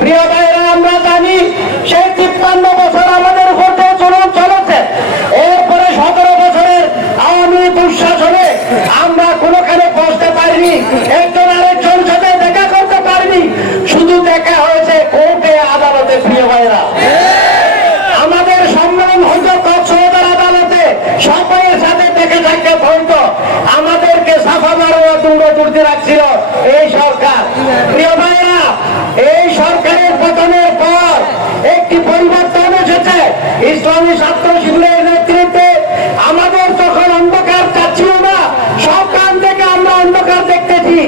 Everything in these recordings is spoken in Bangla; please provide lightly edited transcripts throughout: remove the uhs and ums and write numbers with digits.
প্রিয় ভাইরা, আমরা জানি সেই 53 বছর আমাদের উপর যে জুলুম চলেছে, এরপরে 17 বছরের আওয়ামী দুঃশাসনে আমরা কোনোখানে পৌঁছতে পারিনি, একজন আরেকজন সাথে দেখা করতে পারিনি, শুধু দেখা হয়েছে কোর্টে আদালতে। প্রিয় ভাইরা, আমাদের সম্মান হয়তো কক্সবাজার আদালতে সবাইয়ের সাথে দেখে থাকতে হয়তো, আমাদেরকে সাফা মারোয়া দূরবর্তী রাখছিল এই সরকার। প্রিয় ভাইরা, এই সরকারের পতনের পর একটি পরিবর্তন এসেছে ইসলামী ছাত্র শিবিরের নেতৃত্বে। আমাদের তখন অন্ধকার চাচ্ছিল না, সব কান থেকে আমরা অন্ধকার দেখতেছি,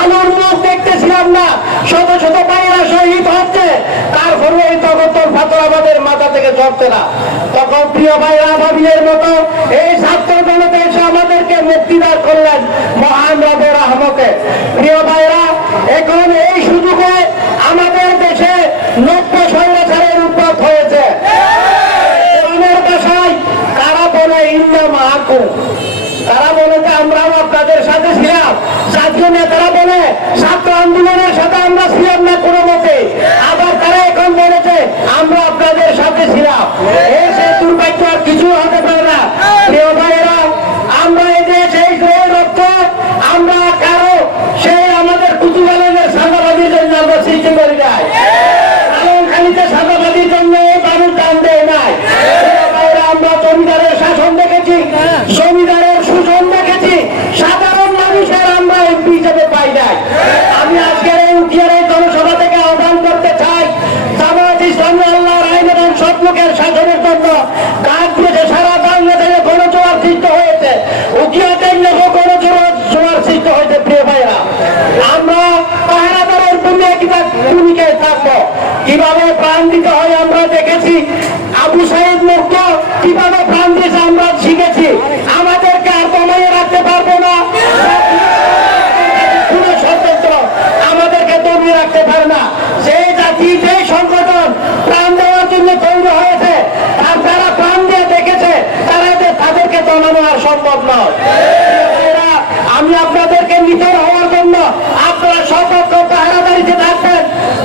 আলোর মুখ দেখতেছিলাম না, শত শত ভাইরা শহীদ হচ্ছে, তারপরে এই তগতর ফাতর আমাদের মাথা থেকে ঝরছে না। তখন প্রিয় ভাইরা, ভাবিলের মতো এই ছাত্র জনতা এসে আমাদেরকে মুক্তিদার করলেন মহান রবের রহমতে। প্রিয় ভাইরা, এখন এই সুযোগে আমাদের দেশে 90 স্বৈরাচারের উদ্ভব হয়েছে। আমার ভাষায় তারা বলে ইন্না মাআকুম, তারা বলে যে আমরাও আপনাদের সাথে ছিলাম। জাতীয় নেতারা বলে ছাত্র আন্দোলনের সাথে আমরা ছিলাম না কোনো মতে, আবার তারা এখন বলেছে আমরা আপনাদের সাথে ছিলাম। এই সে দুর্ভাগ্য আর কিছু হতে পারে না। প্রিয় ভাইয়েরা, আমরা এই দেশ এই রক্ত আমরা কারো সেই আমাদের কুতুবালের সাদাবাদীর জন্য আমরা সৃষ্টি করি নাই, খালিতে সাদাবাদীর জন্য এই মানুষ দান দেয় নাই। আমরা জমিদারের শাসন দেখেছি, জমিদারের শোষণ দেখেছি, সাধারণ মানুষের আমরা এমপি হিসেবে পাই নাই। আমি আজকের এই উঠিয়ার এই জনসভা থেকে আহ্বান করতে চাই, জামায়াত ইসলামী আল্লাহর আইন এবং সৎলোকের শাসনের জন্য কাজ দিয়েছে। সারা বাংলাদেশে গণজোয়ার সৃষ্টি হয়েছে, উঠিয়াতের লোক গণজোয়ার সৃষ্টি হয়েছে। প্রিয় ভাইরা, আমরা পাহারাদারের ভূমিকায় থাকবো, কিভাবে প্রাণ দিতে হয় আমরা দেখেছি। আবু সাইদ মুক্ত কিভাবে প্রাণ দিয়েছে আমরা শিখেছি। আমাদেরকে আর কমাইয়ে রাখতে পারবো না, কোন স্বতন্ত্র আমাদেরকে দমিয়ে রাখতে পারে না। সেই জাতি, যে সংগঠন প্রাণ দেওয়ার জন্য তৈরি হয়েছে, আর যারা প্রাণ দিয়ে দেখেছে, তাদেরকে দমানো আর সম্ভব নয়। আমি আপনাদেরকে নিথর হওয়ার জন্য আপনারা সতর্ক পাহারাদারিতে থাকবেন।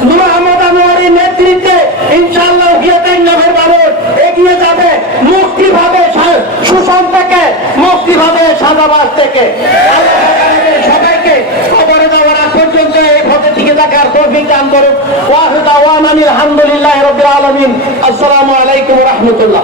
নূর আহমদ আনোয়ারের নেতৃত্বে ইনশাআল্লাহ মানুষ এগিয়ে যাবে, মুক্তি পাবে শোষণ থেকে, মুক্তি পাবে সাদাবাস থেকে। সবাইকে খবরে যাওয়ার আগ পর্যন্ত এই পথে টিকে থাকার তৌফিক দান করুন। ওয়া আখিরু দাওয়ানা আলহামদুলিল্লাহি রাব্বিল আলামিন। আসসালামু আলাইকুম ওয়া রাহমাতুল্লাহ।